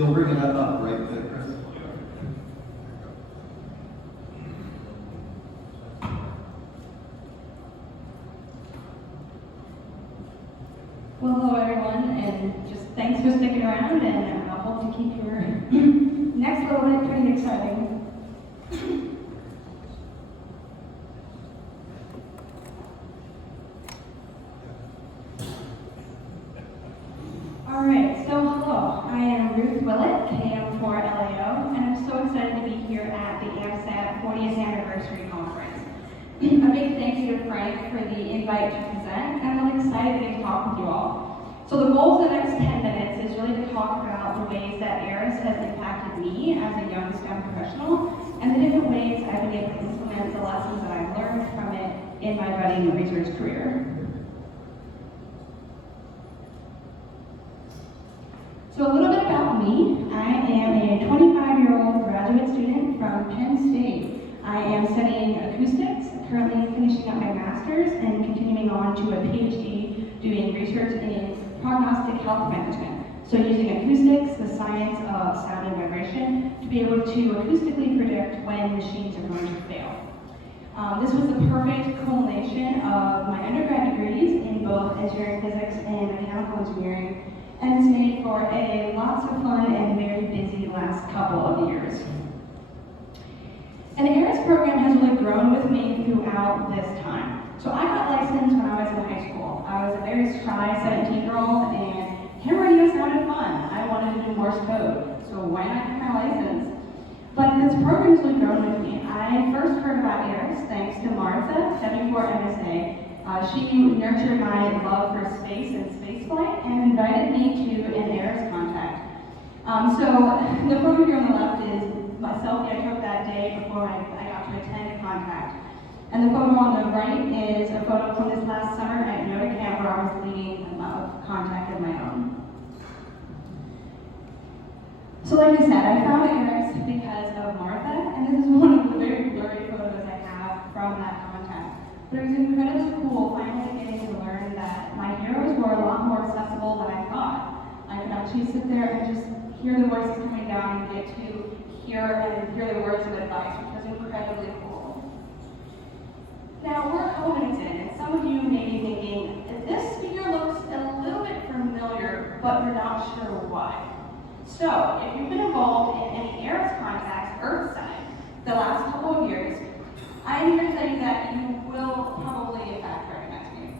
You'll bring it up right there, Chris. Well, hello everyone, and just thanks for sticking around, and I hope to keep your next little bit pretty exciting. Alright, so hello, I am Ruth Willet, KM4LAO, and I'm so excited to be here at the ARISS 40th Anniversary Conference. A big thank you to Frank for the invite to present, and I'm excited to talk with you all. So the goal of the next 10 minutes is really to talk about the ways that ARISS has impacted me as a young STEM professional, and the different ways I've been able to implement the lessons that I've learned from it in my budding research career. So a little bit about me. I am a 25-year-old graduate student from Penn State. I am studying acoustics, currently finishing up my master's and continuing on to a PhD doing research in prognostic health management. So using acoustics, the science of sound and vibration, to be able to acoustically predict when machines are going to fail. This was the perfect culmination of my undergrad degrees in both engineering physics and mechanical engineering, and it's made for a lots of fun and very busy last couple of years. And the ARISS program has really grown with me throughout this time. So I got licensed when I was in high school. I was a very shy 17-year-old, and camera radio sounded fun. I wanted to do Morse code, so why not get my license? But this program has really grown with me. I first heard about ARISS thanks to Martha, W4MSA. She nurtured my love for space and spaceflight and invited me to an ARISS contact. So the photo here on the left is my selfie I took that day before I got to attend a contact. And the photo on the right is a photo from this last summer at Noda Camp where I was leading a contact of my own. So like I said, I found ARISS because of Martha, and this is one of the very blurry photos I have from that contact. But it was incredibly cool finally getting to learn that my heroes were a lot more accessible than I thought. I could actually sit there and just hear the voices coming down and get to hear the words of advice, which was incredibly cool. Now, we're a couple minutes in, and some of you may be thinking, this speaker looks a little bit familiar, but we're not sure why. So, if you've been involved in any ARISS contacts Earthside the last couple of years, I'm here to tell you that you will probably in fact recognize me.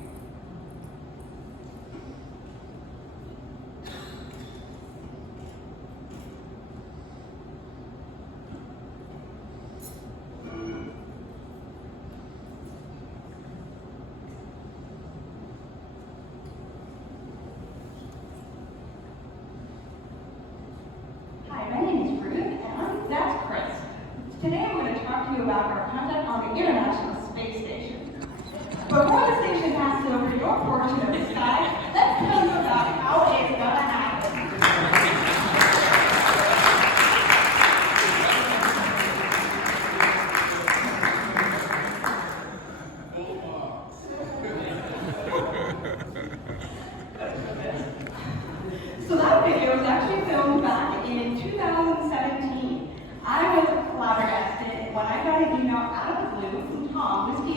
Hi, my name is Ruth, and that's Chris. Today I'm going to talk to you about our contact on the International Space Station. Before the station passes over your portion of the sky, let's tell you about how it's going to happen. So that video was actually filmed back in 2017. I was flabbergasted when I got an email out of the blue from Tom, Whiskey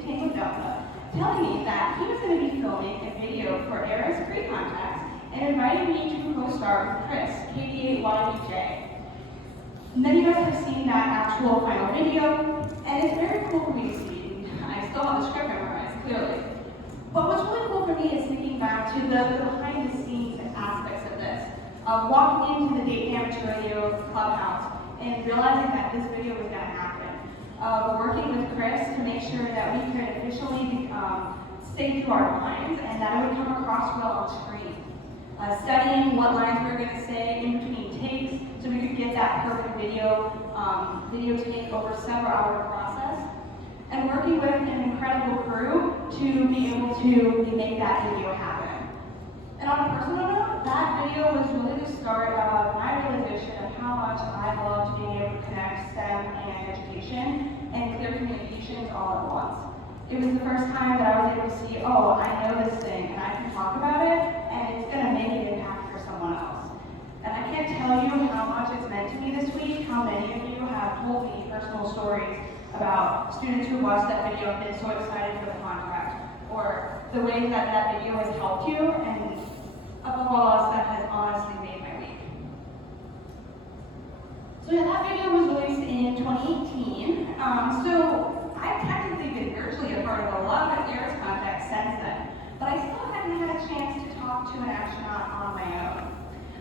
Tango Delta, telling me that he was going to be filming a video for ARISS pre-contacts and invited me to co-star with Chris, KD8YBJ. Many of us have seen that actual final video, and it's very cool for me to see. I still have the script memorized, clearly. But what's really cool for me is thinking back to the behind-the-scenes aspects of this, of walking into the Date Amateur Radio Clubhouse and realizing that this video was going to happen, working with Chris to make sure that we could officially say through our lines and that it would come across well on screen. Studying what lines we were going to say in between takes so we could get that perfect videotape over a several-hour process, and working with an incredible crew to be able to make that video happen. And on a personal note, that video was really the start of my realization of how much I loved being able to connect STEM and education and clear communications all at once. It was the first time that I was able to see, oh, I know this thing and I can talk about it and it's going to make an impact for someone else. And I can't tell you students who watched that video have been so excited for the contract, or the way that that video has helped you, and above all else, that has honestly made my week. So yeah, that video was released in 2018. So I've technically been virtually a part of a lot of ARISS contacts since then, but I still hadn't had a chance to talk to an astronaut on my own.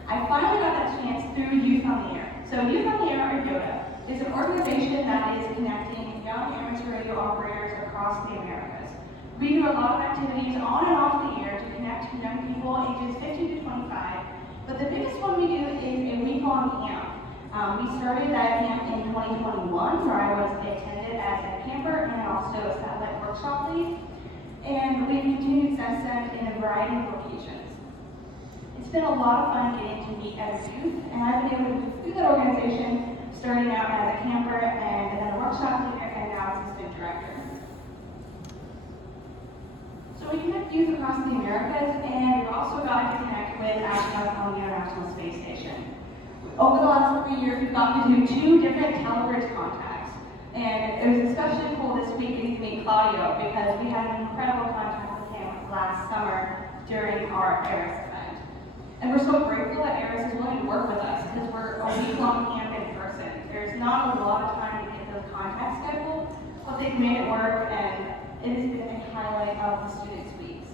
I finally got that chance through Youth on the Air. So Youth on the Air, or YOTA, is an organization that is connecting young amateur radio operators across the Americas. We do a lot of activities on and off the air to connect young people ages 15 to 25, but the biggest one we do is a week-long camp. We started that camp in 2021, where I was attended as a camper and also a satellite workshop lead, and we've continued since then in a variety of locations. It's been a lot of fun getting to meet other youth, and I've been able to move through that organization, starting out as a camper and then a workshop leader, and now assistant director. So we connect youth across the Americas, and we've also gotten to connect with astronauts on the International Space Station. Over the last 3 years, we've gotten to do 2 different telebridge contacts, and it was especially cool this week getting to meet Claudio because we had an incredible contact with him last summer during our ARISS event. And we're so grateful that ARISS is willing to work with us because we're a week-long camp in person. There's not a lot of time to get those contacts scheduled, but they've made it work, and it has been a highlight of the students' weeks.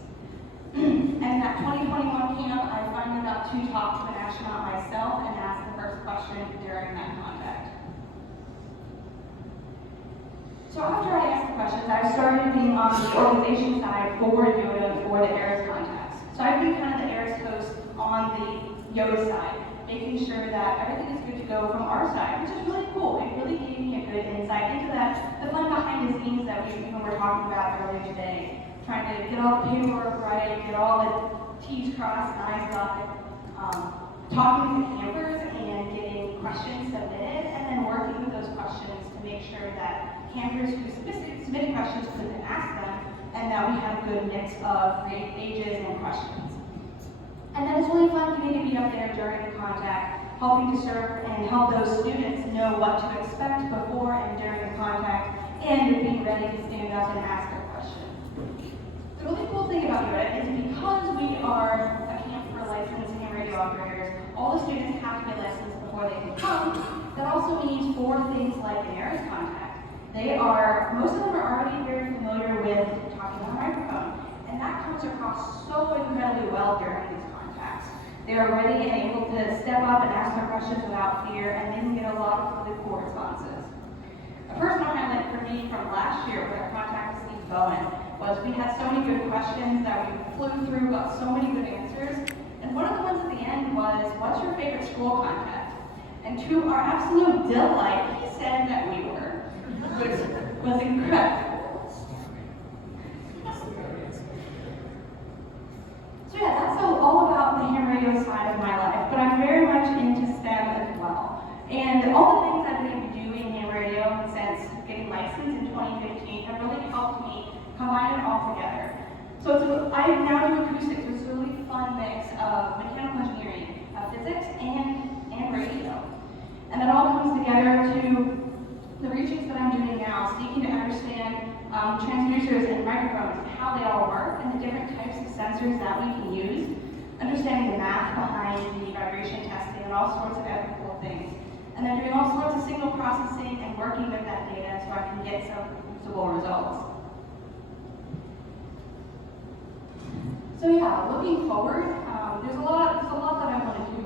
And that 2021 camp, I finally got to talk to an astronaut myself and ask the first question during that contact. So after I asked the questions, I started being on the organization side for YOTA for the ARISS contacts. So I've been kind of the ARISS host on the YOTA side, making sure that everything is good to go from our side, which is really cool. It really gave me a good insight into that, the fun behind the scenes that we were talking about earlier today. Trying to get all the paperwork right, get all the T's crossed and I's dotted, talking to the campers and getting questions submitted, and then working with those questions to make sure that campers who submitted questions could then ask them, and that we had a good mix of ages and questions. And then it's really fun getting to be up there during the contact, helping to serve and help those students know what to expect before and during the contact, and being ready to stand up and ask their question. The really cool thing about YOTA is because we are a camp for licensed ham radio operators, all the students have to be licensed before they can come. That also means for things like an ARISS contact. Most of them are already very familiar with talking on a microphone, and that comes across so incredibly well during these contacts. They are ready and able to step up and ask their questions without fear, and they can get a lot of really cool responses. A personal highlight for me from last year with our contact with Steve Bowen was we had so many good questions that we flew through, got so many good answers, and one of the ones at the end was, what's your favorite school contact? And to our absolute delight, he said that we were, which was incredible. So yeah, that's all about the ham radio side of my life, but I'm very much into STEM as well. And all the things I've been able to do in ham radio since getting licensed in 2015 have really helped me combine it all together. So I now do acoustics, which is a really fun mix of mechanical engineering, physics, and radio. And that all comes together to the research that I'm doing now, seeking to understand transducers and microphones, how they all work, and the different types of sensors that we can use, understanding the math behind the vibration testing and all sorts of other cool things. And then doing all sorts of signal processing and working with that data so I can get some usable results. So yeah, looking forward, there's a lot that I want to do.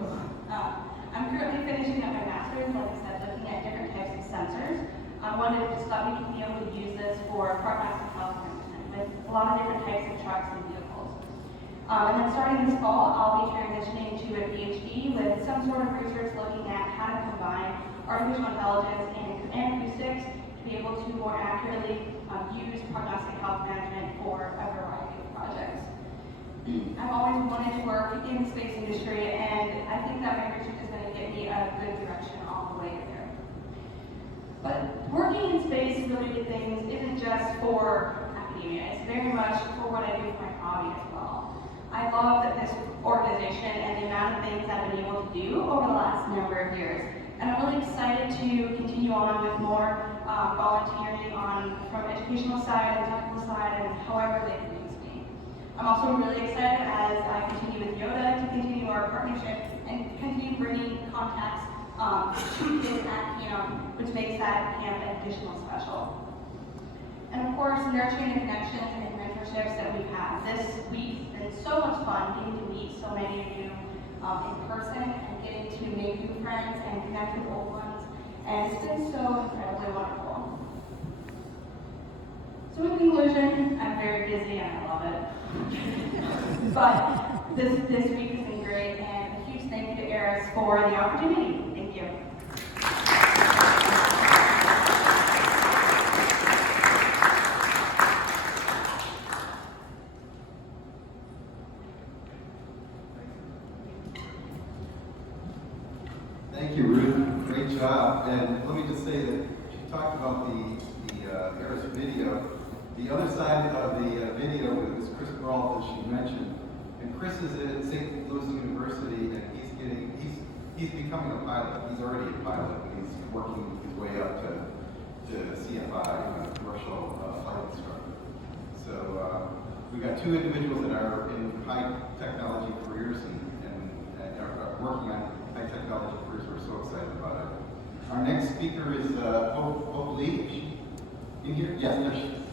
I'm currently finishing up my master's, like I said, looking at different types of sensors. I wanted to just thought we could be able to use this for prognostic health management with a lot of different types of trucks and vehicles. And then starting this fall, I'll be transitioning to a PhD with some sort of research looking at how to combine artificial intelligence and acoustics to be able to more accurately use prognostic health management for a variety of projects. I've always wanted to work in the space industry, and I think that my research is going to get me a good direction all the way there. But working in space-related things isn't just for academia, it's very much for what I do for my hobby as well. I love that this organization and the amount of things I've been able to do over the last number of years And I'm really excited to continue on with more volunteering from educational side and technical side and however they can use me. I'm also really excited as I continue with Yoda to continue our partnership and continue bringing contacts to kids at camp, which makes that camp an additional special. And of course, nurturing the connections and mentorships that we've had. This week's been so much fun getting to meet so many of you in person and getting to make new friends and connect with old ones. And it's been so incredibly wonderful. So in conclusion, I'm very busy and I love it. But this week has been great, and a huge thank you to ARISS for the opportunity. Thank you. Thank you, Ruth. Great job. And let me just say that she talked about the ARISS video. The other side of the video was Chris Brault, as she mentioned. And Chris is at St. Louis University, and he's becoming a pilot. He's already a pilot. He's working his way up to CFI, commercial flight instructor. So we've got two individuals that are in high technology careers and are working on high technology careers. We're so excited about it. Our next speaker is Hope Lee. Is she in here? Yes, there she is.